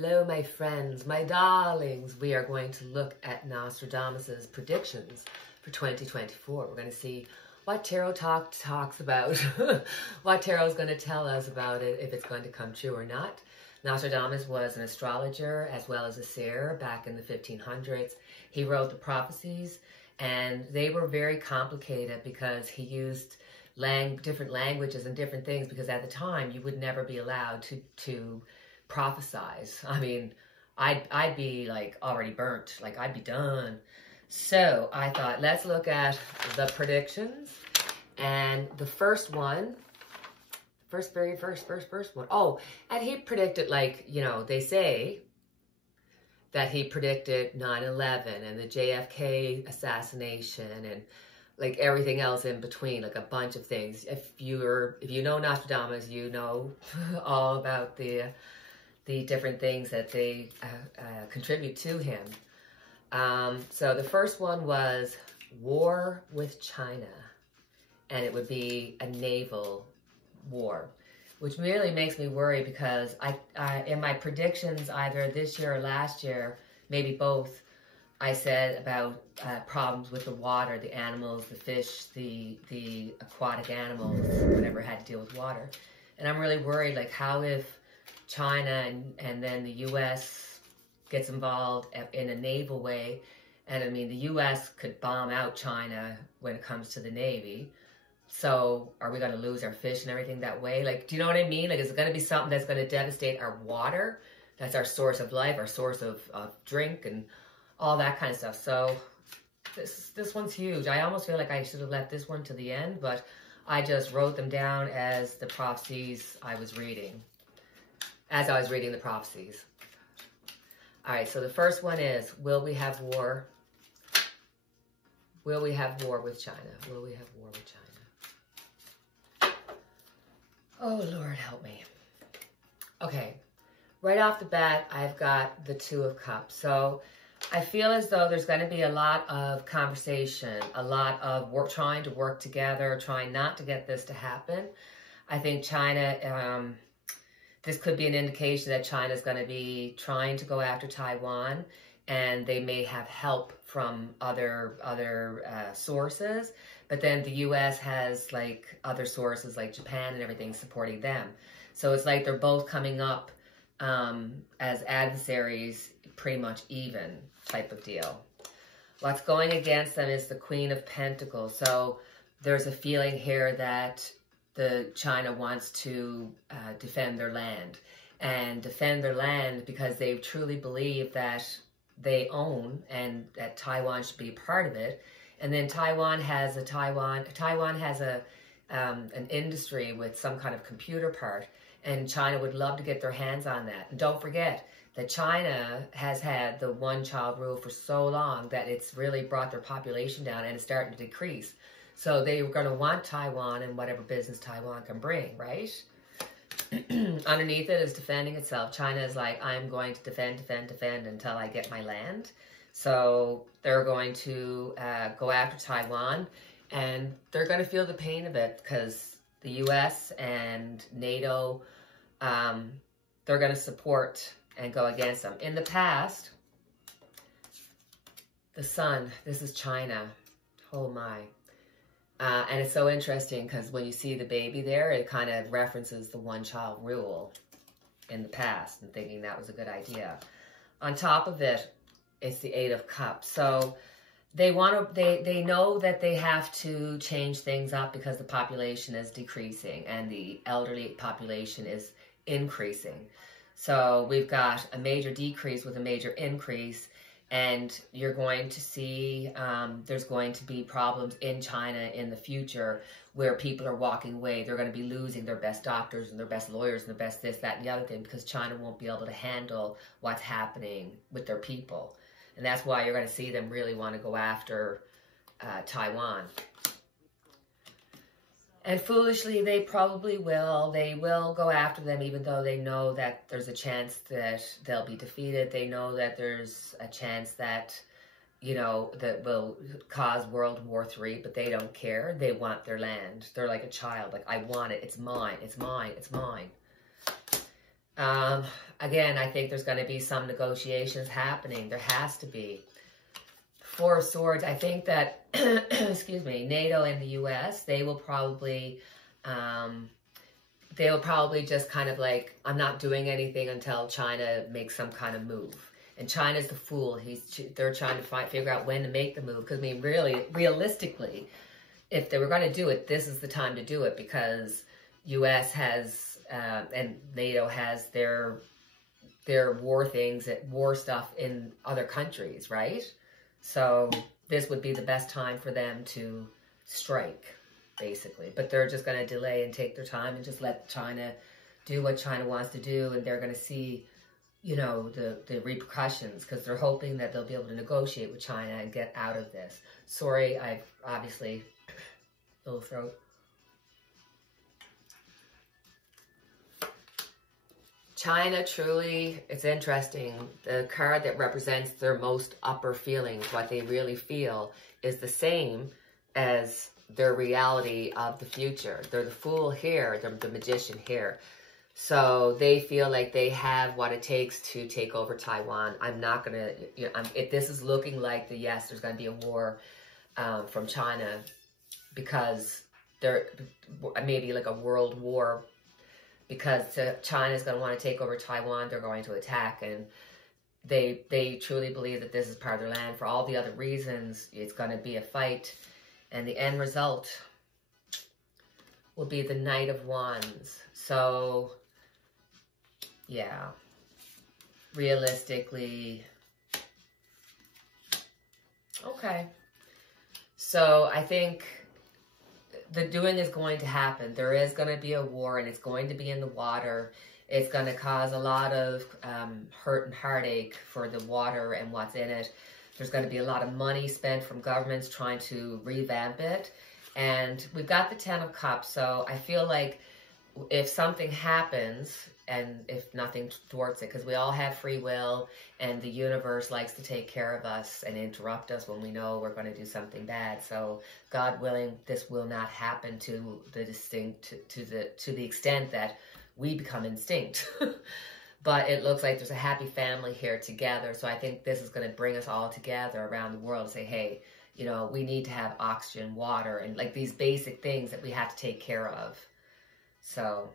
Hello, my friends, my darlings. We are going to look at Nostradamus's predictions for 2024. We're going to see what tarot talks about, what tarot is going to tell us about it, if it's going to come true or not. Nostradamus was an astrologer as well as a seer back in the 1500s. He wrote the prophecies, and they were very complicated because he used different languages and different things, because at the time you would never be allowed to prophesize. I mean, I'd be like already burnt, like I'd be done. So I thought, let's look at the predictions. And the first one, very first one. Oh, and he predicted, like, you know, they say that he predicted 9/11 and the JFK assassination and like everything else in between, like a bunch of things. If you know Nostradamus, you know all about the different things that they contribute to him. So the first one was war with China, and it would be a naval war, which really makes me worry because I in my predictions either this year or last year, maybe both, I said about problems with the water, the animals, the fish, the aquatic animals, whatever had to deal with water. And I'm really worried, like, how if China and then the U.S. gets involved in a naval way, and I mean, the U.S. could bomb out China when it comes to the Navy. So are we going to lose our fish and everything that way? Like, do you know what I mean? Like, is it going to be something that's going to devastate our water? That's our source of life, our source of drink and all that kind of stuff. So this one's huge. I almost feel like I should have left this one to the end, but I just wrote them down as the prophecies I was reading, as I was reading the prophecies. All right, so the first one is, will we have war? Will we have war with China? Will we have war with China? Oh, Lord, help me. Okay, right off the bat, I've got the Two of Cups. So I feel as though there's going to be a lot of conversation, a lot of trying to work together, trying not to get this to happen. I think China, this could be an indication that China is going to be trying to go after Taiwan, and they may have help from other sources. But then the U.S. has like other sources like Japan and everything supporting them. So it's like they're both coming up as adversaries, pretty much even type of deal. What's going against them is the Queen of Pentacles. So there's a feeling here that China wants to defend their land, and defend their land because they truly believe that they own and that Taiwan should be part of it. And then Taiwan has an industry with some kind of computer part, and China would love to get their hands on that. And don't forget that China has had the one-child rule for so long that it's really brought their population down, and it's starting to decrease. So they were going to want Taiwan and whatever business Taiwan can bring, right? Underneath it is defending itself. China is like, I'm going to defend until I get my land. So they're going to go after Taiwan, and they're going to feel the pain of it because the U.S. and NATO, they're going to support and go against them. In the past, the Sun, this is China. Oh my. And it's so interesting because when you see the baby there, it kind of references the one-child rule in the past, and thinking that was a good idea. On top of it, it's the Eight of Cups. So they know that they have to change things up because the population is decreasing and the elderly population is increasing. So we've got a major decrease with a major increase. And you're going to see there's going to be problems in China in the future where people are walking away. They're going to be losing their best doctors and their best lawyers and their best this, that, and the other thing, because China won't be able to handle what's happening with their people. And that's why you're going to see them really want to go after Taiwan. And foolishly, they probably will. They will go after them, even though they know that there's a chance that they'll be defeated. They know that there's a chance that, you know, that will cause World War III, but they don't care. They want their land. They're like a child. Like, I want it. It's mine. It's mine. It's mine. again, I think there's going to be some negotiations happening. There has to be. Four of Swords, I think that, excuse me, NATO and the U.S., they will probably just kind of like, I'm not doing anything until China makes some kind of move. And China's the fool. They're trying to figure out when to make the move. Because, I mean, really, realistically, if they were going to do it, this is the time to do it. Because U.S. has, and NATO has their war stuff in other countries, right? So this would be the best time for them to strike, basically. But they're just going to delay and take their time and just let China do what China wants to do. And they're going to see, you know, the repercussions, because they're hoping that they'll be able to negotiate with China and get out of this. Sorry, I've obviously, little throat. China, truly, it's interesting. The card that represents their most upper feelings, what they really feel, is the same as their reality of the future. They're the fool here, they're the magician here. So they feel like they have what it takes to take over Taiwan. I'm not going to, you know, if this is looking like yes, there's going to be a war from China, because there, maybe like a world war, because China's going to want to take over Taiwan, they're going to attack, and they truly believe that this is part of their land. For all the other reasons, it's going to be a fight, and the end result will be the Knight of Wands. So, yeah, realistically, okay. So I think the doing is going to happen. There is going to be a war, and it's going to be in the water. It's going to cause a lot of hurt and heartache for the water and what's in it. There's going to be a lot of money spent from governments trying to revamp it. And we've got the 10 of Cups, so I feel like if something happens, and if nothing thwarts it, because we all have free will, and the universe likes to take care of us and interrupt us when we know we're going to do something bad. So, God willing, this will not happen to the to the extent that we become extinct. But it looks like there's a happy family here together. So I think this is going to bring us all together around the world and say, hey, you know, we need to have oxygen, water, and like these basic things that we have to take care of. So,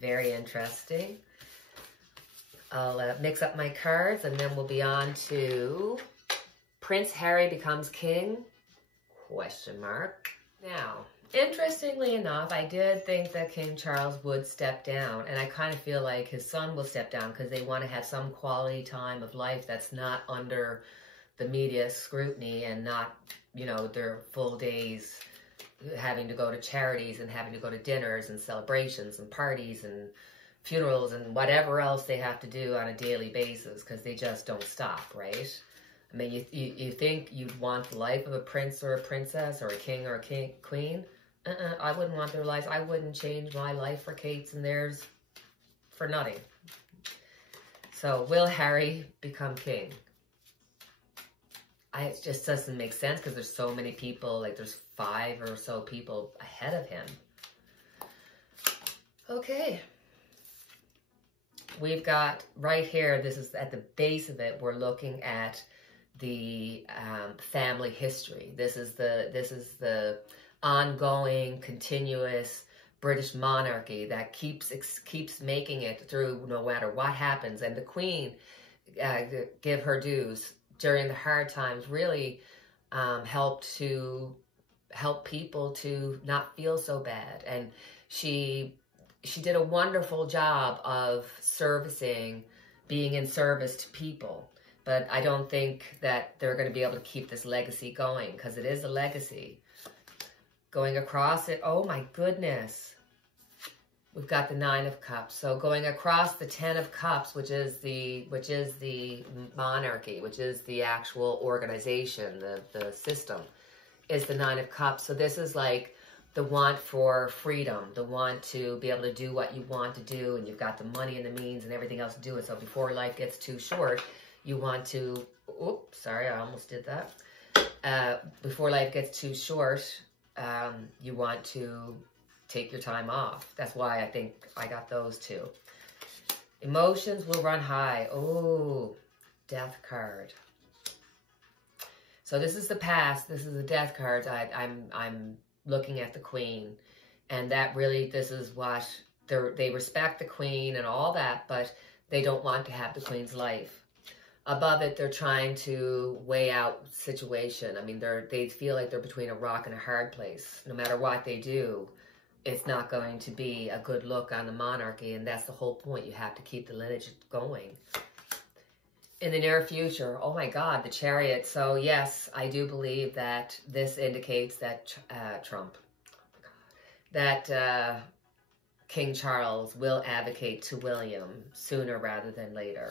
very interesting. I'll mix up my cards, and then we'll be on to Prince Harry becomes king? Question mark. Now, interestingly enough, I did think that King Charles would step down, and I kind of feel like his son will step down because they want to have some quality time of life that's not under the media scrutiny and not, you know, their full days having to go to charities and having to go to dinners and celebrations and parties and funerals and whatever else they have to do on a daily basis, because they just don't stop, right? I mean, you think you'd want the life of a prince or a princess or a king or a queen? I wouldn't want their lives. I wouldn't change my life for Kate's and theirs for nothing. So, will Harry become king? It just doesn't make sense because there's so many people, like there's 5 or so people ahead of him. Okay. We've got right here, this is at the base of it, we're looking at the family history. This is the ongoing, continuous British monarchy that keeps making it through no matter what happens. And the Queen, give her dues, during the hard times, really help people to not feel so bad. And she did a wonderful job of being in service to people. But I don't think that they're going to be able to keep this legacy going, because it is a legacy. Going across it, oh my goodness. We've got the 9 of Cups. So going across the 10 of Cups, which is the monarchy, which is the actual organization, the system, is the 9 of Cups. So this is like the want for freedom, the want to be able to do what you want to do, and you've got the money and the means and everything else to do it. So before life gets too short, you want to, oops, sorry, I almost did that. Before life gets too short, you want to take your time off. That's why I think I got those two. Emotions will run high. Oh, death card. So this is the past. This is the death cards. I'm looking at the queen. And that really, this is what, they respect the queen and all that, but they don't want to have the queen's life. Above it, they're trying to weigh out situation. I mean, they feel like they're between a rock and a hard place. No matter what they do, it's not going to be a good look on the monarchy, and that's the whole point. You have to keep the lineage going. In the near future, oh my God, the Chariot. So yes, I do believe that this indicates that King Charles will advocate to William sooner rather than later.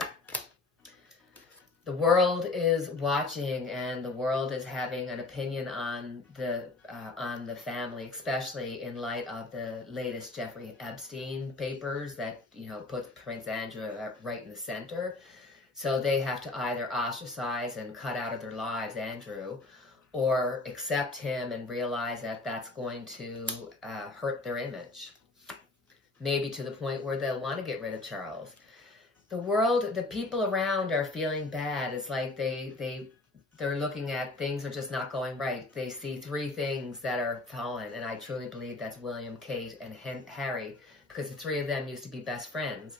The world is watching, and the world is having an opinion on the family, especially in light of the latest Jeffrey Epstein papers that, you know, put Prince Andrew right in the center. So they have to either ostracize and cut out of their lives Andrew, or accept him and realize that that's going to hurt their image. Maybe to the point where they'll want to get rid of Charles. The world, the people around are feeling bad. It's like they're looking at things are just not going right. They see three things that are fallen, and I truly believe that's William, Kate, and Harry, because the three of them used to be best friends.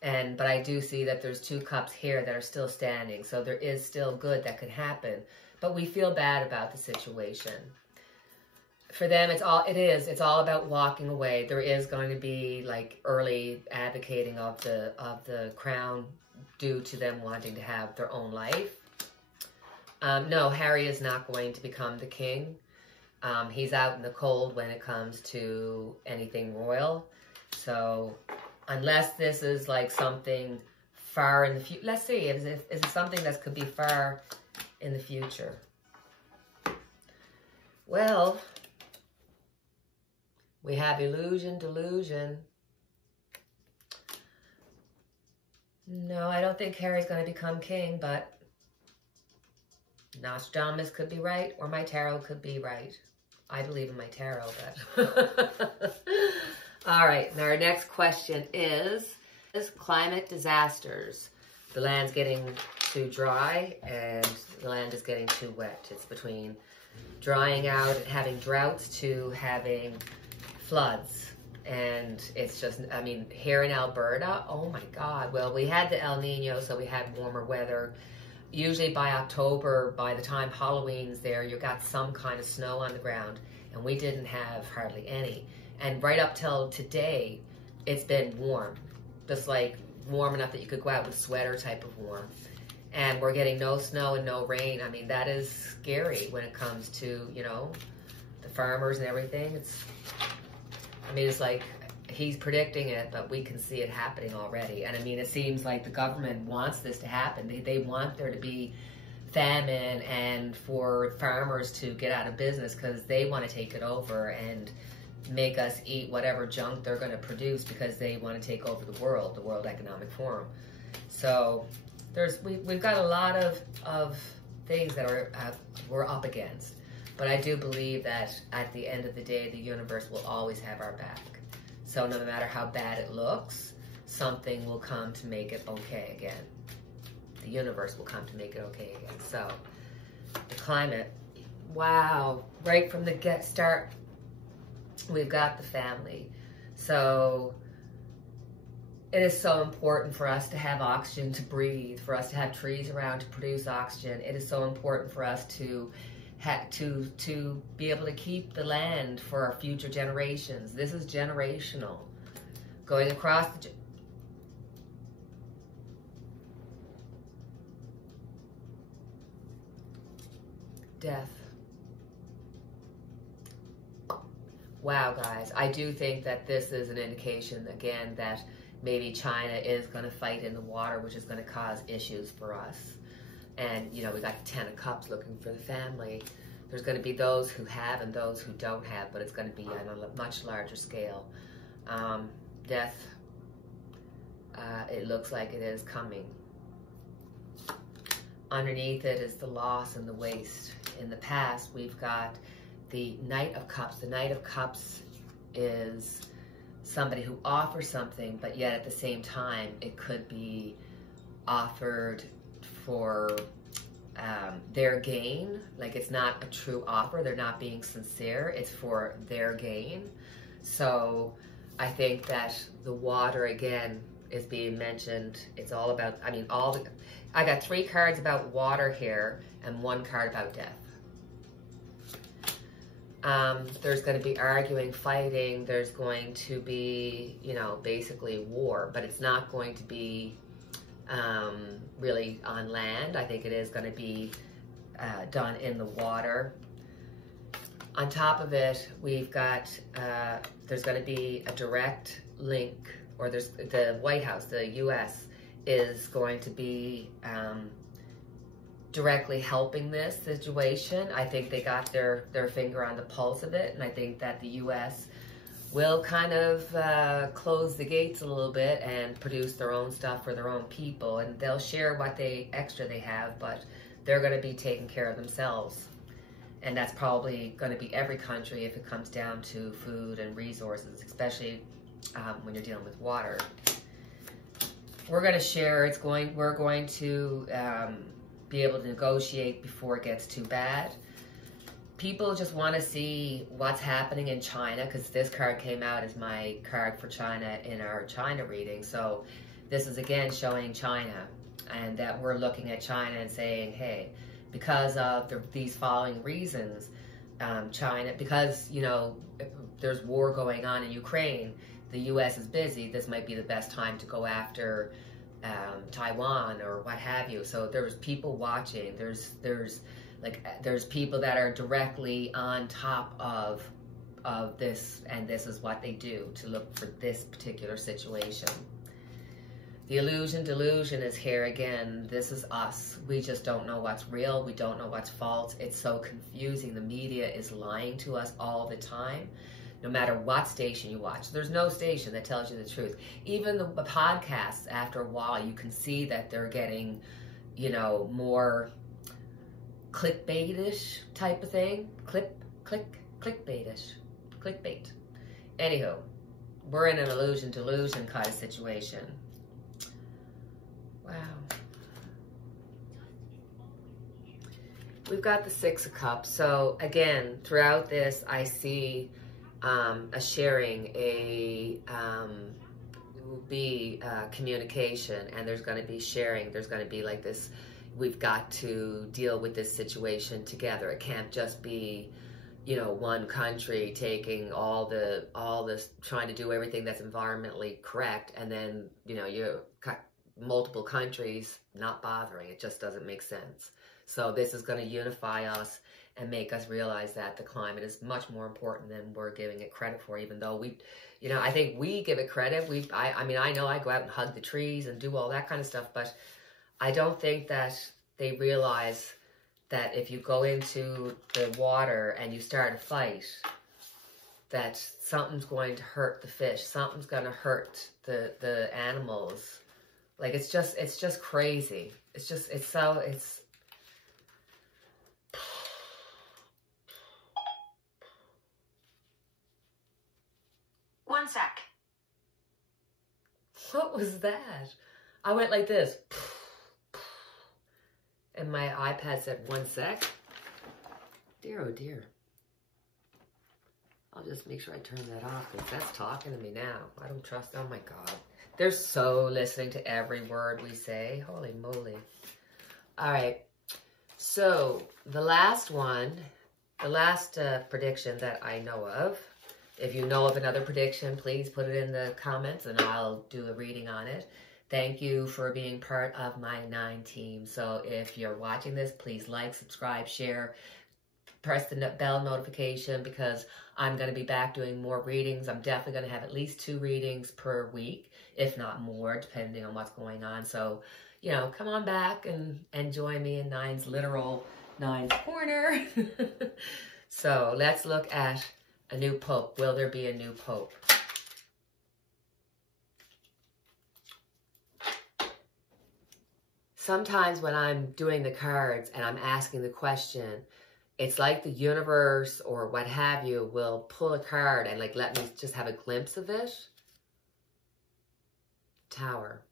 But I do see that there's 2 cups here that are still standing, so there is still good that could happen. But we feel bad about the situation. For them, it's all about walking away. There is going to be like early advocating of the crown due to them wanting to have their own life. No, Harry is not going to become the king. He's out in the cold when it comes to anything royal. So unless this is like something far in the future, let's see, is it something that could be far in the future? Well, we have illusion, delusion. No, I don't think Harry's going to become king, but Nostradamus could be right, or my tarot could be right. I believe in my tarot, but... All right, now our next question is climate disasters. The land's getting too dry, and the land is getting too wet. It's between drying out and having droughts to having floods. And it's just, I mean, here in Alberta, oh my God. Well, we had the El Nino, so we had warmer weather. Usually by October, by the time Halloween's there, you got some kind of snow on the ground, and we didn't have hardly any. And right up till today, it's been warm, just like warm enough that you could go out with a sweater type of warm. And we're getting no snow and no rain. I mean, that is scary when it comes to, you know, the farmers and everything. It's like he's predicting it, but we can see it happening already. And I mean, it seems like the government wants this to happen. They want there to be famine and for farmers to get out of business because they want to take it over and make us eat whatever junk they're going to produce because they want to take over the World Economic Forum. So we've got a lot of things that we're up against. But I do believe that at the end of the day, the universe will always have our back. So no matter how bad it looks, something will come to make it okay again. The universe will come to make it okay again. So the climate, wow, right from the start, we've got the family. So it is so important for us to have oxygen to breathe, for us to have trees around to produce oxygen. It is so important for us to be able to keep the land for our future generations. This is generational. Going across the... Death. Wow, guys. I do think that this is an indication, again, that maybe China is going to fight in the water, which is going to cause issues for us. And, you know, we got the 10 of Cups looking for the family. There's going to be those who have and those who don't have, but it's going to be on a much larger scale. Death, it looks like it is coming. Underneath it is the loss and the waste. In the past, we've got the Knight of Cups. The Knight of Cups is somebody who offers something, but yet at the same time, it could be offered for their gain. Like it's not a true offer. They're not being sincere. It's for their gain. So I think that the water again is being mentioned. It's all about, I mean, I got 3 cards about water here and 1 card about death. There's going to be arguing, fighting. There's going to be, you know, basically war, but it's not going to be really on land. I think it is going to be done in the water. On top of it, we've got, there's going to be a direct link, or there's the White House, the U.S. is going to be directly helping this situation. I think they got their finger on the pulse of it, and I think that the U.S. will kind of close the gates a little bit and produce their own stuff for their own people, and they'll share what extra they have, but they're going to be taking care of themselves. And that's probably going to be every country if it comes down to food and resources, especially when you're dealing with water. We're going to share. We're going to be able to negotiate before it gets too bad. People just want to see what's happening in China, because this card came out as my card for China in our China reading. So this is again showing China, and that we're looking at China and saying, hey, because of these following reasons, China, because, you know, there's war going on in Ukraine, the U.S. is busy, this might be the best time to go after Taiwan or what have you. So there's people watching, there's people that are directly on top of this, and this is what they do to look for this particular situation. The illusion, delusion is here again. This is us. We just don't know what's real. We don't know what's false. It's so confusing. The media is lying to us all the time, no matter what station you watch. There's no station that tells you the truth. Even the podcasts, after a while, you can see that they're getting, you know, more clickbaitish type of thing. Clickbaitish. Clickbait. Anywho, we're in an illusion, delusion kind of situation. Wow. We've got the 6 of Cups. So again, throughout this, I see a sharing, communication, and there's going to be sharing. There's going to be like this, we've got to deal with this situation together. It can't just be, you know, one country taking all this, trying to do everything that's environmentally correct, and then, you know, you got multiple countries not bothering. It just doesn't make sense. So this is going to unify us and make us realize that the climate is much more important than we're giving it credit for, even though we, you know, I think we give it credit. I mean, I know I go out and hug the trees and do all that kind of stuff, but I don't think that they realize that if you go into the water and you start a fight, that something's going to hurt the fish, something's going to hurt the animals. Like, it's just crazy. It's One sec. What was that? I went like this. And my iPad said 1 sec. Dear, oh dear. I'll just make sure I turn that off, because that's talking to me now. I don't trust, oh my God. They're so listening to every word we say. Holy moly. All right. So the last one, the last prediction that I know of, if you know of another prediction, please put it in the comments and I'll do a reading on it. Thank you for being part of my 9 team. So if you're watching this, please like, subscribe, share, press the bell notification, because I'm going to be back doing more readings. I'm definitely going to have at least 2 readings per week, if not more, depending on what's going on. So, you know, come on back and join me in Nine's corner. So let's look at a new pope. Will there be a new pope? Sometimes when I'm doing the cards and I'm asking the question, it's like the universe or what have you will pull a card and like let me just have a glimpse of it. Tower.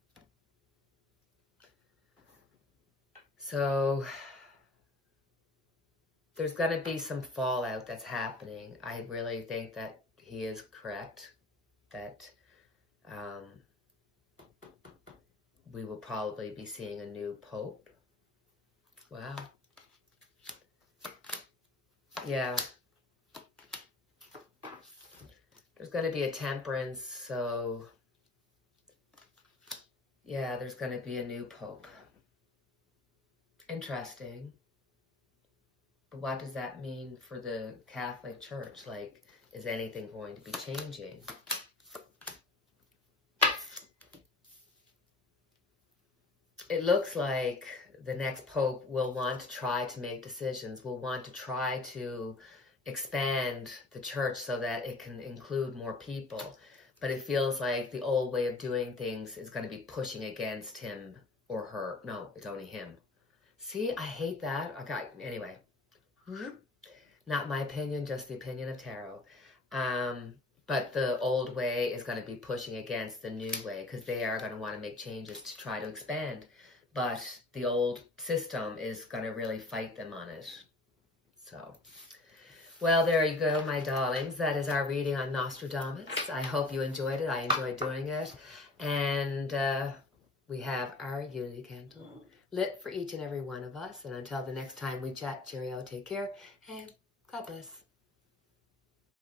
So there's going to be some fallout that's happening. I really think that he is correct, that we will probably be seeing a new pope. Wow. Yeah. There's going to be a temperance, so yeah, there's going to be a new pope. Interesting. But what does that mean for the Catholic Church? Like, is anything going to be changing? It looks like the next pope will want to try to make decisions, will want to try to expand the church so that it can include more people. But it feels like the old way of doing things is going to be pushing against him or her. No, it's only him. See, I hate that. Okay, anyway. Not my opinion, just the opinion of tarot. But the old way is going to be pushing against the new way because they are going to want to make changes to try to expand. But the old system is going to really fight them on it. So, well, there you go, my darlings. That is our reading on Nostradamus. I hope you enjoyed it. I enjoyed doing it. And we have our unity candle lit for each and every one of us. And until the next time we chat, cheerio, take care, and God bless.